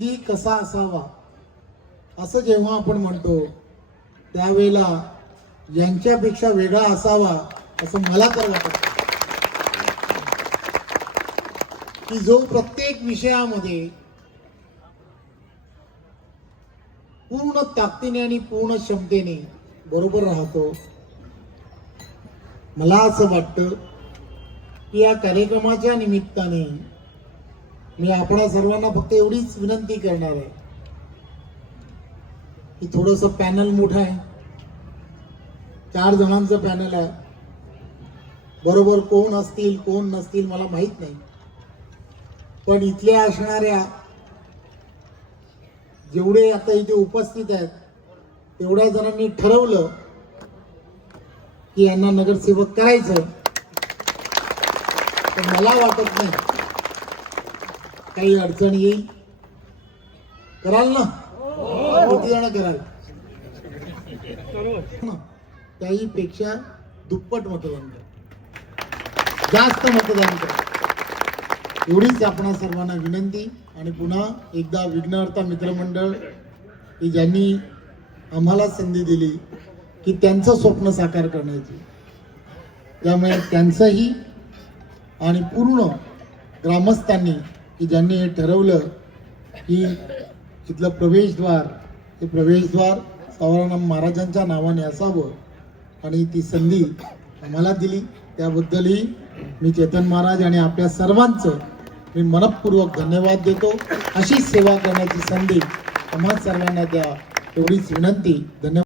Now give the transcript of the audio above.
की कसा असावा असं जेव्हा आपण म्हणतो त्यावेळेला यांच्यापेक्षा वेगळा असावा असं मला तर वाटतं की जो प्रत्येक विषयामध्ये पूर्ण ताकदीने आणि पूर्ण क्षमतेने बरोबर राहतो. मला असं वाटतं की या कार्यक्रमाच्या निमित्ताने मी आपणा सर्वांना फक्त एवढीच विनंती करणार आहे की थोडंसं पॅनल मोठं आहे, 4 जणांचं पॅनल आहे. बरोबर कोण असतील कोण नसतील मला माहित नाही, पण इथल्या असणाऱ्या जेवढे आता इथे उपस्थित आहेत तेवढ्या जणांनी ठरवलं की यांना नगरसेवक करायचं. पण मला वाटत नाही काही अडचण येईल. कराल ना? किती जण कराल? त्याही पेक्षा दुप्पट मतदान करा, जास्त मतदान करा, एवढीच आपणा सर्वांना विनंती. आणि पुन्हा एकदा विघ्नहर्ता मित्रमंडळ की ज्यांनी आम्हाला संधी दिली की त्यांचं स्वप्न साकार करण्याची, त्यामुळे त्यांचंही आणि पूर्ण ग्रामस्थांनी की ज्यांनी हे ठरवलं की इथलं प्रवेशद्वार हे प्रवेशद्वार सवाराम महाराजांच्या नावाने असावं आणि ती संधी आम्हाला दिली त्याबद्दलही मी चेतन महाराज आणि आपल्या सर्वांचं मी मनपूर्वक धन्यवाद देतो. अशीच सेवा करण्याची संधी आम्हा सर्वांना द्या एवढीच विनंती. धन्यवाद.